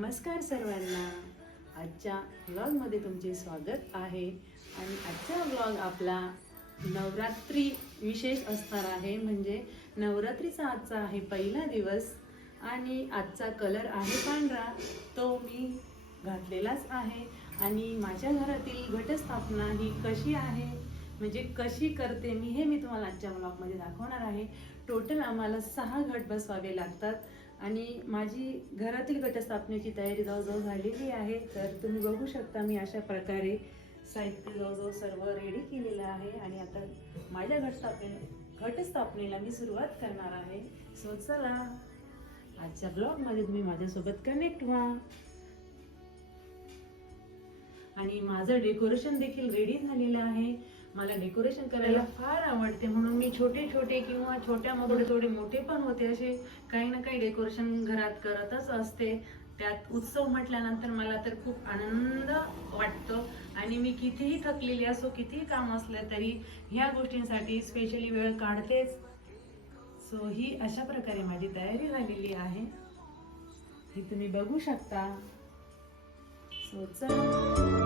नमस्कार सर्वांना. आजच्या व्लॉगमध्ये तुमचे स्वागत आहे. आणि आजचा व्लॉग आपला नवरात्री विशेष असणार आहे. म्हणजे नवरात्रीचा आजचा आहे पहिला दिवस आणि आजचा कलर आहे पांढरा, तो मी घातलेलाच आहे. आणि माझ्या घरातील घटस्थापना ही कशी आहे, म्हणजे कशी करते मी, हे मी तुम्हाला आजच्या व्लॉगमध्ये दाखवणार आहे. टोटल आम्हाला 6 घट बसवावे लागतात आणि माझी घरातील घटस्थापनेची तयारी जवळजवळ झालेली आहे. तर तुम्ही बघू शकता मी अशा प्रकारे साहित्य जवळजवळ सर्व रेडी केलेलं आहे. आणि आता माझ्या घटस्थापनेला मी सुरुवात करणार आहे. सो चला, आजच्या ब्लॉगमध्ये तुम्ही माझ्यासोबत कनेक्ट व्हा. आणि माझं डेकोरेशन देखील रेडी झालेलं आहे. मला डेकोरेशन करायला फार आवडते, म्हणून मी छोटे छोटे किंवा छोट्यामध्ये थोडे मोठे पण होते असे काही ना काही डेकोरेशन घरात करतच असते. त्यात उत्सव म्हटल्यानंतर मला तर खूप आनंद वाटतो. आणि मी कितीही थकलेली असो, कितीही काम असलं तरी ह्या गोष्टींसाठी स्पेशली वेळ काढतेच. सो ही अशा प्रकारे माझी तयारी झालेली आहे, ही तुम्ही बघू शकता. सो चला,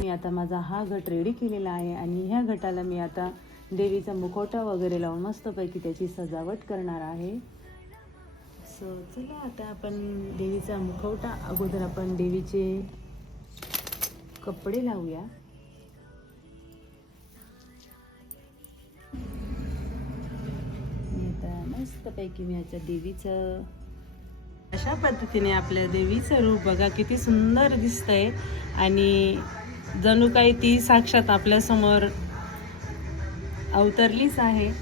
मी आता माझा हा घट रेडी केलेला आहे. आणि ह्या घटाला मी आता देवीचा मुखवटा वगैरे लावून मस्तपैकी त्याची सजावट करणार आहे. सो चला, आता आपण देवीचा मुखवटा, अगोदर आपण देवीचे कपडे लावूया. आता मस्तपैकी मी आता देवीचं अशा पद्धतीने आपल्या देवीचं रूप बघा किती सुंदर दिसतंय. आणि जणू काही ती साक्षात आपल्या समोर अवतरलीच आहे.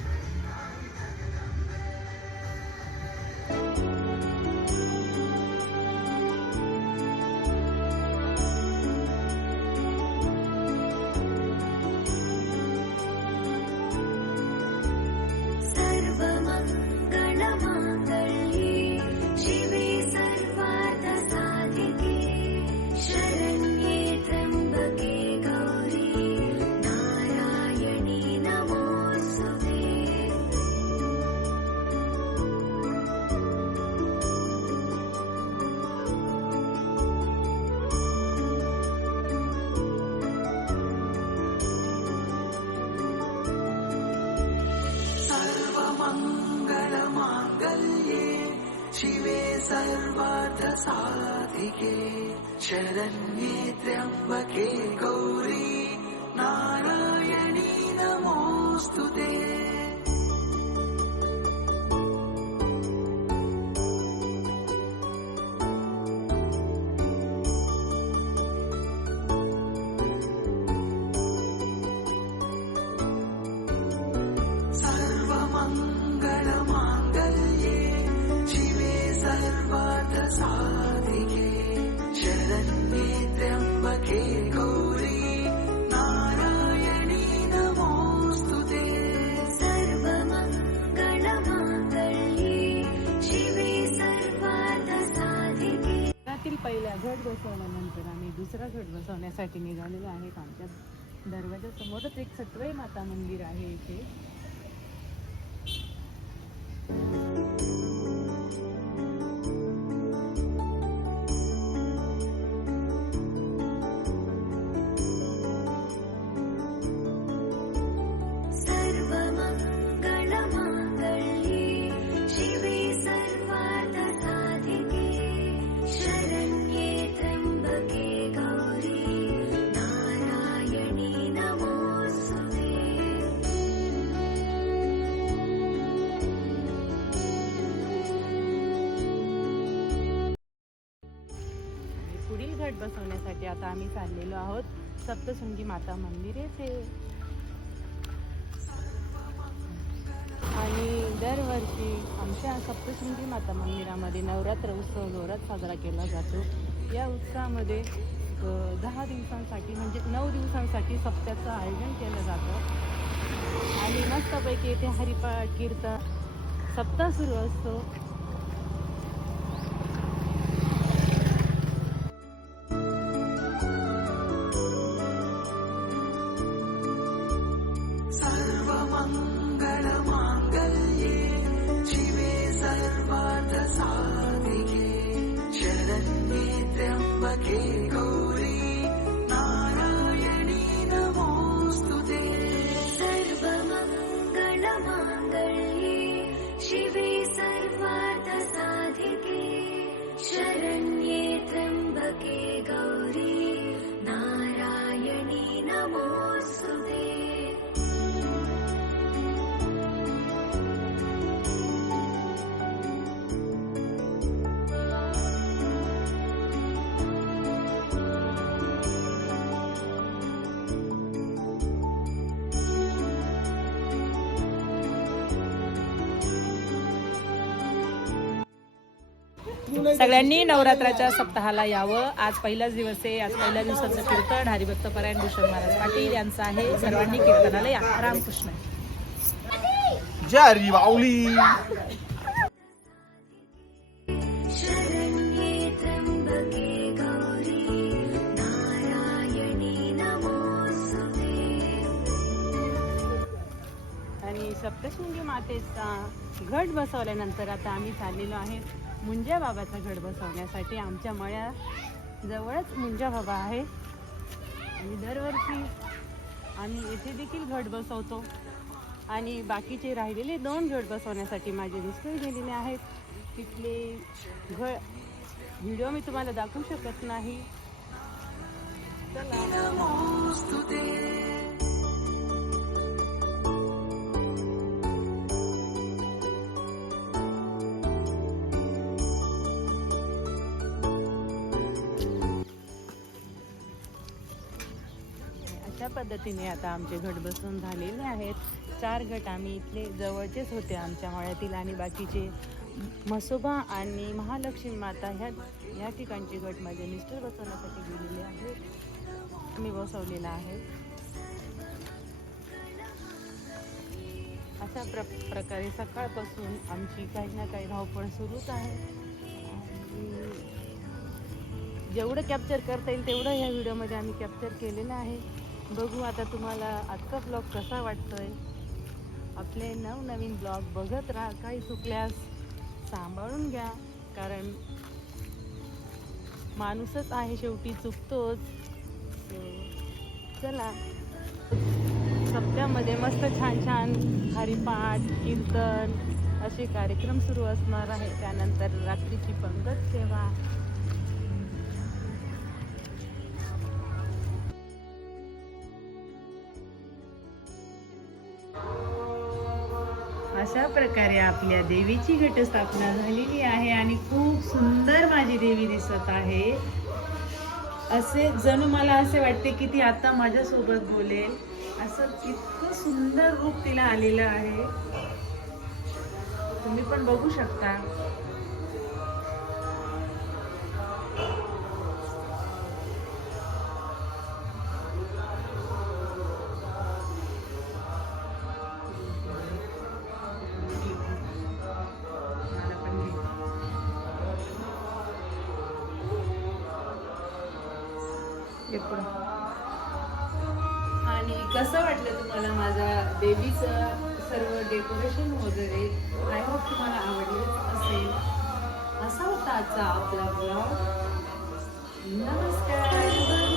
शिवे सर्वार्थ साधिके शरण्ये त्र्यंबके गौरी नारायणी नमोस्तुते. साधिके शरण्ये त्र्यंबके गौरी नारायणी नमोस्तुते. सर्वमंगलमांगल्ये शिवे सर्वार्थसाधिके. घरातील पहिला घट बसवल्यानंतर आम्ही दुसरा घट बसवण्यासाठी निघालेलो आहेत. आमच्या दरवाजासमोरच एक सटवाई माता मंदिर आहे इथे. घट बसवण्यासाठी आता आम्ही चाललेलो आहोत सप्तशृंगी माता मंदिर येथे. आणि दरवर्षी आमच्या सप्तशृंगी माता मंदिरामध्ये नवरात्र उत्सव जोरात साजरा केला जातो. या उत्सवामध्ये 10 दिवसांसाठी म्हणजे 9 दिवसांसाठी सप्त्याचं आयोजन केलं जातं. आणि मस्तपैकी येथे हरिपाठ कीर्तन सप्ताह सुरू असतो. सर्वमङ्गलमाङ्गल्ये शिवे सर्वार्थसाधिके शरण्ये त्र्यम्बके गौरी नारायणी नमोऽस्तुते. सर्वमङ्गलमाङ्गल्ये शिवे सर्वार्थसाधिके शरण्ये त्र्यम्बके गौरी नारायणी नमोऽस्तुते. सगळ्यांनी नवरात्राच्या सप्ताहाला यावं. आज पहिलाच दिवस आहे. आज पहिल्या दिवसाचं कीर्तन हरिभक्त परायण भूषण महाराज पाटील यांचं आहे. सर्वांनी कीर्तनाला या. रामकृष्ण. जय हरी माऊली. शरण्ये त्र्यम्बके गौरी नारायणी नमोऽस्तुते. आणि सप्तशृंगी मातेचा घट बसवल्यानंतर आता आम्ही चाललेलो आहे मुंजा बाबाचा घट बसवण्यासाठी. आमच्या मळ्या जवळच मुंजा बाबा आहे आणि दरवर्षी आम्ही येथे देखील घट बसवतो. आणि बाकीचे राहिलेले 2 घट बसवण्यासाठी माझे मिस्टर गेलेले आहेत. तिथले व्हिडिओ मी तुम्हाला दाखवू शकत नाही. चला. नमोऽस्तुते. अशा पद्धतीने आता आमचे घट बसवून झालेले आहेत. 4 घट आम्ही इथले जवळचेच होते आमच्या मळ्यातील आणि बाकीचे म्हसोबा आणि महालक्ष्मी माता ह्या ठिकाणचे घट माझे मिस्टर बसवण्यासाठी गेलेले आहेत. मी बसवलेला आहे. अशा प्रकारे सकाळपासून आमची काही ना काही धावपळ सुरूच आहे. आणि जेवढं कॅप्चर करता येईल तेवढं ह्या व्हिडिओमध्ये आम्ही कॅप्चर केलेलं आहे. बघू आता तुम्हाला आजचा ब्लॉग कसा वाटतोय. आपले नवनवीन ब्लॉग बघत राहा. काही चुकल्यास सांभाळून घ्या, कारण माणूसच आहे शेवटी, चुकतोच. चला. सप्त्यामध्ये मस्त छान छान हरिपाठ कीर्तन असे कार्यक्रम सुरू असणार आहे. त्यानंतर रात्रीची पंगत सेवा. अशा प्रकारे आपल्या देवीची घटस्थापना झालेली आहे आणि खूप सुंदर माझी देवी दिसत आहे. असे जणू मला असे वाटते की ती आता माझ्यासोबत बोलेल. असं इतकं सुंदर रूप तिला आलेलं आहे. तुम्ही पण बघू शकता. आणि कसं वाटलं तुम्हाला माझ्या देवीचं सर्व डेकोरेशन वगैरे. आय होप तुम्हाला आवडलंच असेल. असा होता आजचा आपला ब्लॉग. नमस्कार.